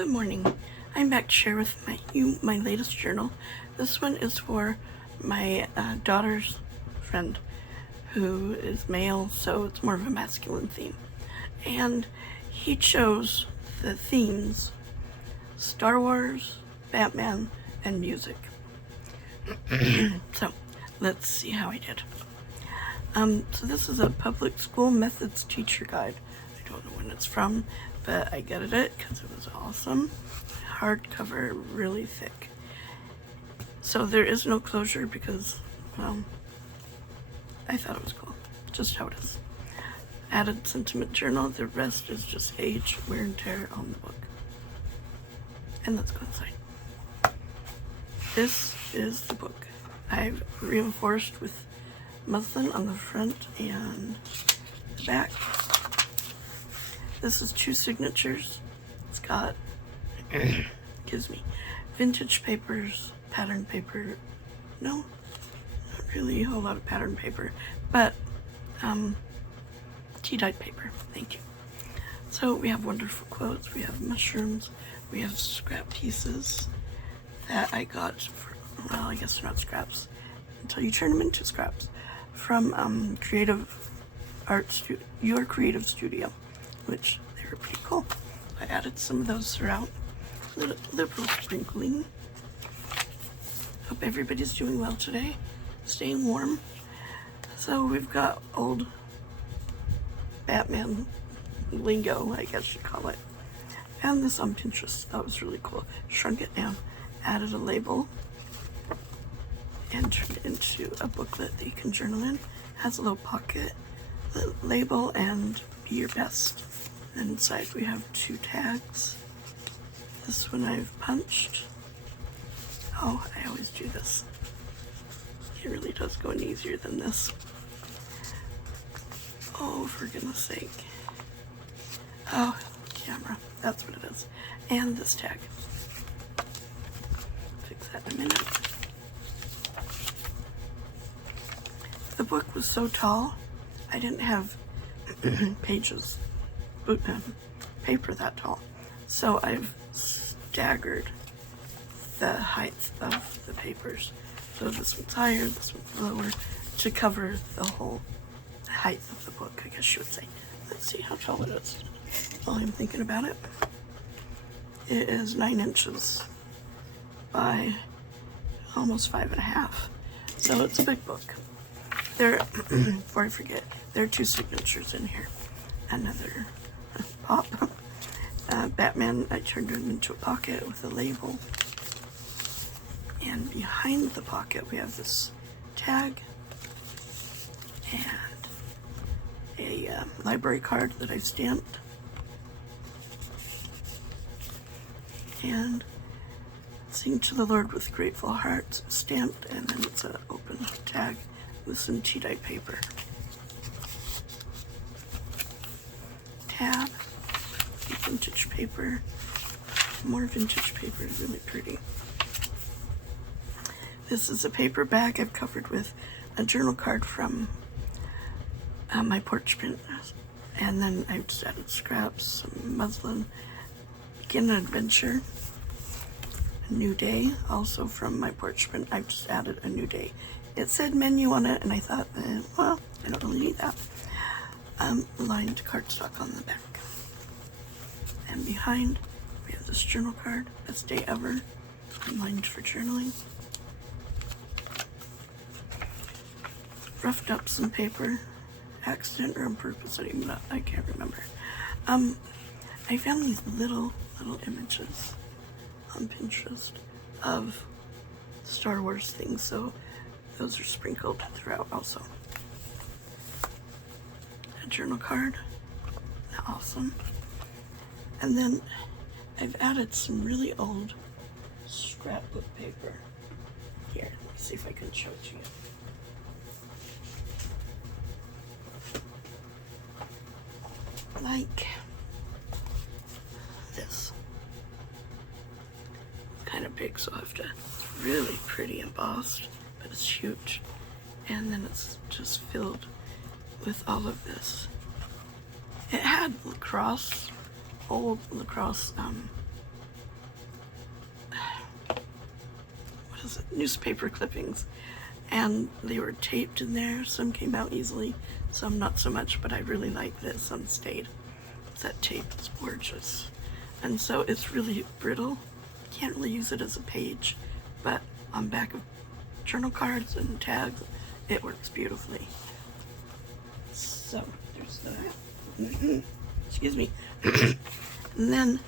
Good morning. I'm back to share with my latest journal. This one is for my daughter's friend, who is male, so it's more of a masculine theme. And he chose the themes: Star Wars, Batman, and music. So let's see how I did. So this is a public school methods teacher guide. I don't know when it's from, but I get it because it was awesome. Hardcover, really thick. So there is no closure because, I thought it was cool. Just how it is. Added sentiment journal. The rest is just age, wear and tear on the book. And let's go inside. This is the book. I've reinforced with muslin on the front and the back. This is 2 signatures. It's got, gives me vintage papers, pattern paper. No, not really a whole lot of pattern paper, but tea-dyed paper. Thank you. So we have wonderful quotes, we have mushrooms, we have scrap pieces that I got for, well, I guess they're not scraps until you turn them into scraps, from Your Creative Studio, which they were pretty cool. I added some of those throughout. Liberal sprinkling. Hope everybody's doing well today, staying warm. So we've got old Batman lingo, I guess you'd call it. Found this on Pinterest. That was really cool. Shrunk it down, added a label, and turned it into a booklet that you can journal in. Has a little pocket, the label, and be your best. And inside we have 2 tags. This one I've punched. Oh, I always do this. It really does go in easier than this. Oh, for goodness sake. Oh, camera. That's what it is. And this tag. Fix that in a minute. The book was so tall, I didn't have pages, paper that tall. So I've staggered the height of the papers. So this one's higher, this one's lower, to cover the whole height of the book, I guess you would say. Let's see how tall it is while I'm thinking about it. It is 9 inches by almost 5.5. So it's a big book. Before I forget, there are 2 signatures in here. Another pop. Batman, I turned it into a pocket with a label. And behind the pocket, we have this tag and a library card that I've stamped. And Sing to the Lord with Grateful Hearts, stamped, and then it's an open tag with some tea-dyed paper. Tab, vintage paper, more vintage paper, really pretty. This is a paper bag I've covered with a journal card from my porch print, and then I've just added scraps, some muslin. Begin an Adventure, A New Day, also from my porch print. I've just added a new day. It said menu on it, and I thought, well, I don't really need that. Lined cardstock on the back. And behind, we have this journal card, Best Day Ever, lined for journaling. Roughed up some paper, accident or on purpose, I can't remember. I found these little images on Pinterest of Star Wars things, so those are sprinkled throughout also. A journal card, awesome. And then I've added some really old scrapbook paper. Here, let me see if I can show it to you. Like this. Kind of big, so I have to, it's really pretty embossed, but it's huge. And then it's just filled with all of this. It had lacrosse, old lacrosse was newspaper clippings, and they were taped in there. Some came out easily, some not so much, but I really like this. Some stayed. That tape is gorgeous. And so it's really brittle. Can't really use it as a page, but on back of journal cards and tags, it works beautifully. So there's that. Excuse me. And then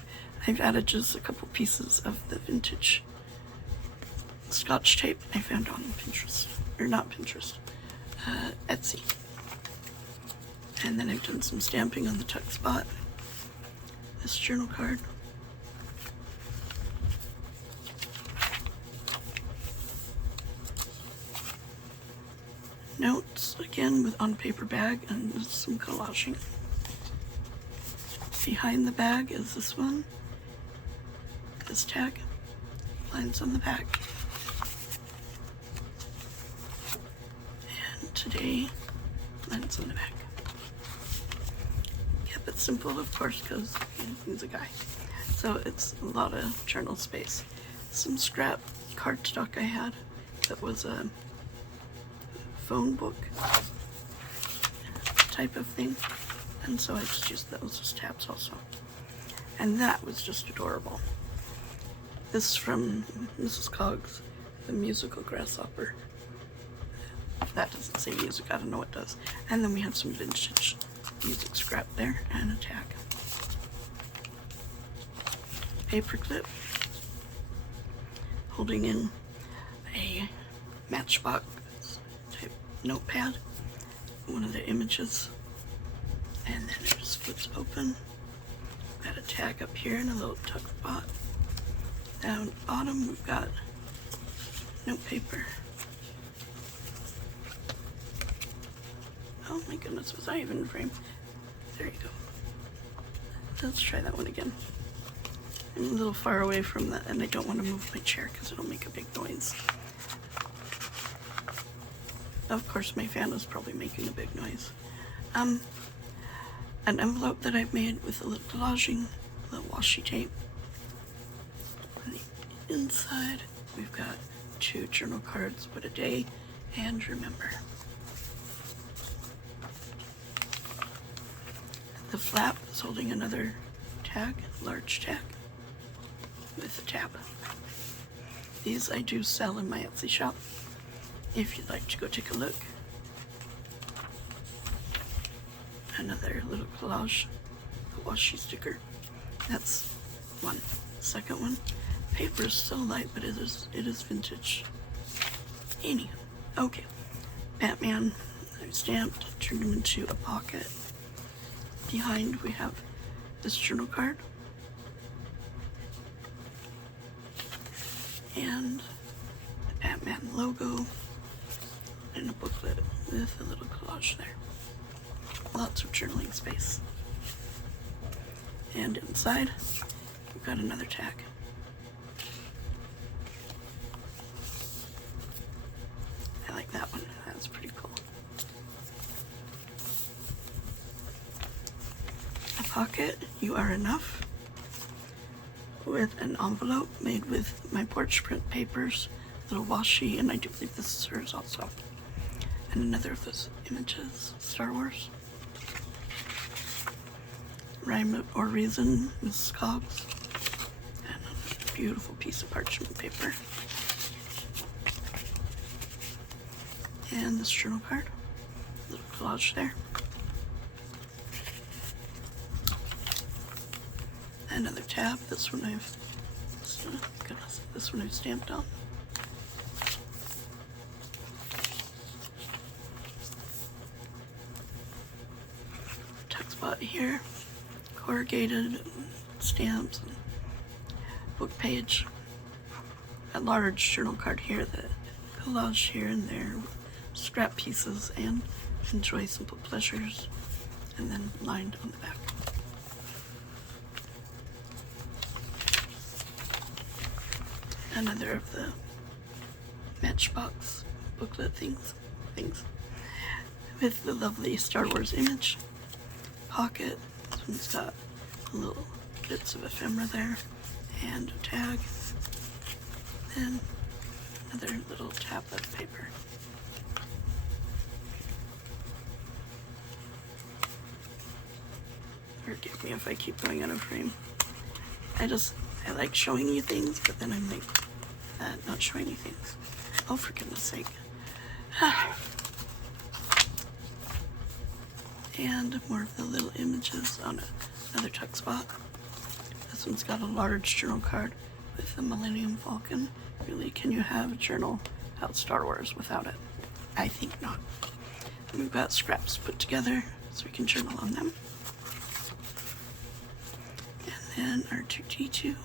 I've added just a couple pieces of the vintage Scotch tape I found on Pinterest, or not Pinterest, Etsy. And then I've done some stamping on the tuck spot. This journal card. Notes, again, with on paper bag and some collaging. Behind the bag is this one. This tag. Lines on the back. And today, lines on the back. Kept it simple, of course, because he's a guy. So it's a lot of journal space. Some scrap cardstock I had that was a phone book type of thing, and so I just used those as tabs also. And that was just adorable. This is from Mrs. Coggs, the musical grasshopper. That doesn't say music, I don't know what does. And then we have some vintage music scrap there and a tag. Paper clip holding in a Matchbox type notepad, one of the images, and then it just flips open. Got a tag up here and a little tuck spot. Down at the bottom we've got note paper. Oh my goodness, was I even in frame? There you go. Let's try that one again. I'm a little far away from that, and I don't want to move my chair because it'll make a big noise. Of course, my fan is probably making a big noise. An envelope that I've made with a little collaging, a little washi tape. On the inside, we've got 2 journal cards, What a Day and Remember. The flap is holding another tag, large tag, with a tab. These I do sell in my Etsy shop, if you'd like to go take a look. Another little collage, a washi sticker. That's one. Second one, paper is so light, but it is vintage. Anyhow, okay. Batman, I've stamped, turned him into a pocket. Behind we have this journal card and the Batman logo and a booklet with a little collage there. Lots of journaling space. And inside we've got another tag. I like that one. That's pretty cool. A pocket, You Are Enough, with an envelope made with my porch print papers, little washi, and I do believe this is hers also. And another of those images, Star Wars. Rhyme or Reason, Mrs. Coggs. And a beautiful piece of parchment paper. And this journal card, little collage there. Another tab. This one I've stamped on. Tuck spot here, corrugated stamps, and book page. A large journal card here, the collage here and there, scrap pieces, and Enjoy Simple Pleasures, and then lined on the back. Another of the Matchbox booklet things with the lovely Star Wars image. Pocket. This one's got little bits of ephemera there and a tag. Then another little tablet paper. Forgive me if I keep going out of frame. I like showing you things, but then I'm like, not showing you things. Oh, for goodness sake. And more of the little images on another tuck spot. This one's got a large journal card with the Millennium Falcon. Really, can you have a journal about Star Wars without it? I think not. And we've got scraps put together so we can journal on them. And then our 2D2.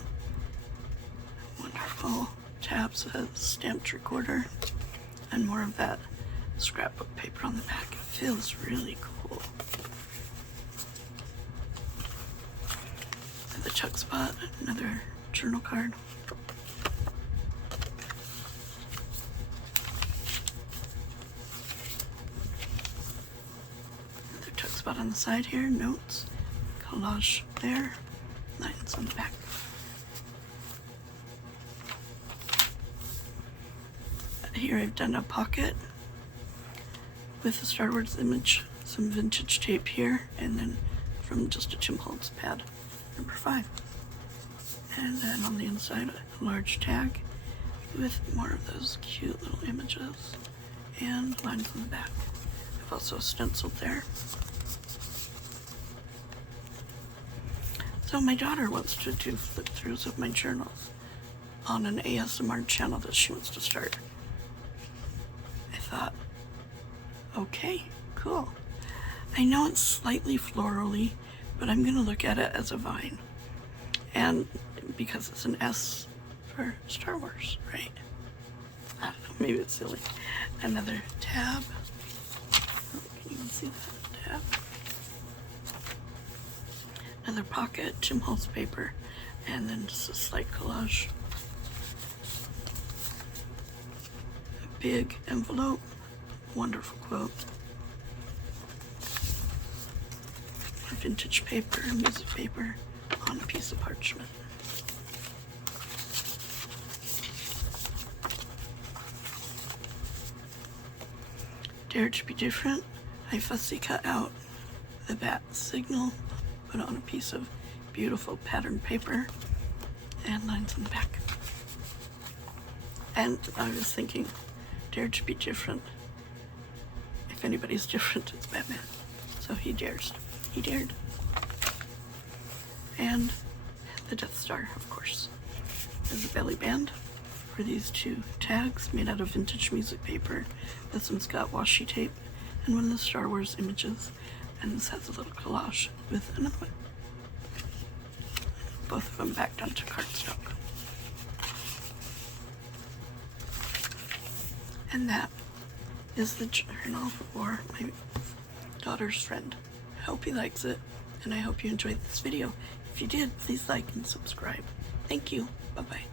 Wonderful tabs with a stamped recorder. And more of that scrapbook paper on the back. It feels really cool. The tuck spot, another journal card. Another tuck spot on the side here, notes, collage there, lines on the back. Here I've done a pocket with a Star Wars image, some vintage tape here, and then from just a Tim Holtz pad, number 5. And then on the inside, a large tag with more of those cute little images and lines on the back. I've also stenciled there. So my daughter wants to do flip-throughs of my journals on an ASMR channel that she wants to start. I thought, okay, cool. I know it's slightly florally, but I'm gonna look at it as a vine. And because it's an S for Star Wars, right? I don't know, maybe it's silly. Another tab. Oh, can you see that tab? Another pocket, Tim Holtz paper, and then just a slight collage. A big envelope, wonderful quote. Vintage paper, music paper on a piece of parchment. Dare to be different. I fussy cut out the bat signal, put it on a piece of beautiful patterned paper, and lines on the back. And I was thinking, dare to be different. If anybody's different, it's Batman. So he dares. He dared. And the Death Star, of course. There's a belly band for these 2 tags made out of vintage music paper. This one's got washi tape and one of the Star Wars images. And this has a little collage with another one. Both of them backed onto cardstock. And that is the journal for my daughter's friend. I hope he likes it, and I hope you enjoyed this video. If you did, please like and subscribe. Thank you. Bye-bye.